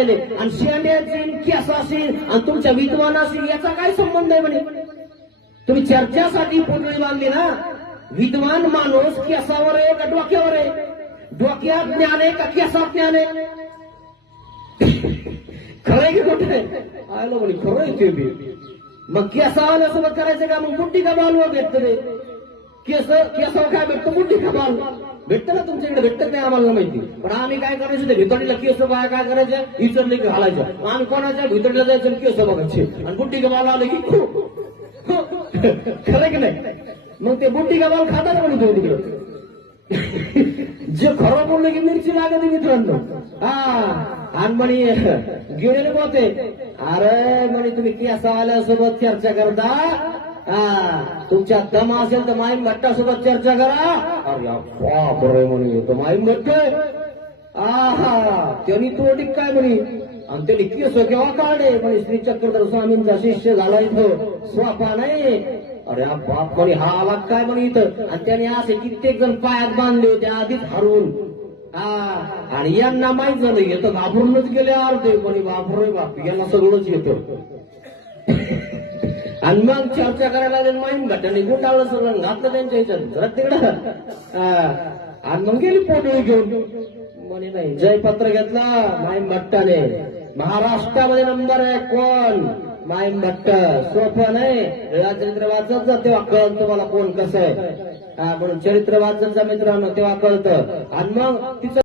आलेले आणि शेंड्याची केसाशी आणि तुमच्या विद्वानाशी याचा काय संबंध आहे म्हणे? तुम्ही चर्चासाठी पोटळी बांधली ना. विद्वान माणूस केसावर आहे का डोक्यावर आहे? डोक्यात ज्ञान आहे का केसात ज्ञान आहे? खरंय की खोटं आहे? आयला म्हणे खरं आहे ते बी. मग केसावाल्यासोबत करायचं का? मग बुट्टी का बालवा भेटतं ते? केसावर काय भेटतं? बुट्टी का बाल भेटतं ना. तुमच्याकडे भेटतं काय आम्हाला माहिती. पण आम्ही काय करायचं ते भितडीला केस काय करायचं इचरले की घालायचं. आम्ही कोणाच्या भितडीला जायचं केस बघायचे आणि बुट्टी का बाल आलं की खरं की नाही? मग ते बुट्टी का बाल खातात म्हणे तो तिकडे. जे खरं बोललं की मिरची लागते मित्रांनो. आणि म्हणे गेलेले बोलते अरे म्हणे तुम्ही केसावाल्यासोबत चर्चा करता. तुमच्या दम असेल तर माईम भट्टासोबत चर्चा करा. अरे बापरे म्हणे तो माईम भट्ट त्यांनी तोडी काय म्हणे आणि त्यांनी केस केव्हा काढे म्हणे श्री चक्रधर स्वामींचा शिष्य झाला इथं स्वापा नाही. अरे बाप म्हणे हा आला काय म्हणे इथं. आणि त्याने असे कित्येक जण पायात बांधले होते आधीच हरवून. आणि यांना माहीत झालं येतं घाबरूनच गेले अर्धे म्हणे बापरे बाप यांना सगळंच येतं. आणि मग चर्चा करायला लागले माहीम घाटाने गुंडाळलं सगळं घातलं त्यांच्या ह्याच्यात तिकडं. आणि मग गेली पोटळी घेऊन म्हणे नाही जयपत्र घेतला माहीम भट्टाने. महाराष्ट्रामध्ये नंबर 1 कोण? माहीम भट्ट. सोपं नाही. चरित्र वाचत जा तेव्हा कळत तुम्हाला कोण कसं आहे. म्हणून चरित्र वाचत जा मित्रांनो तेव्हा कळतं. आणि मग तिचं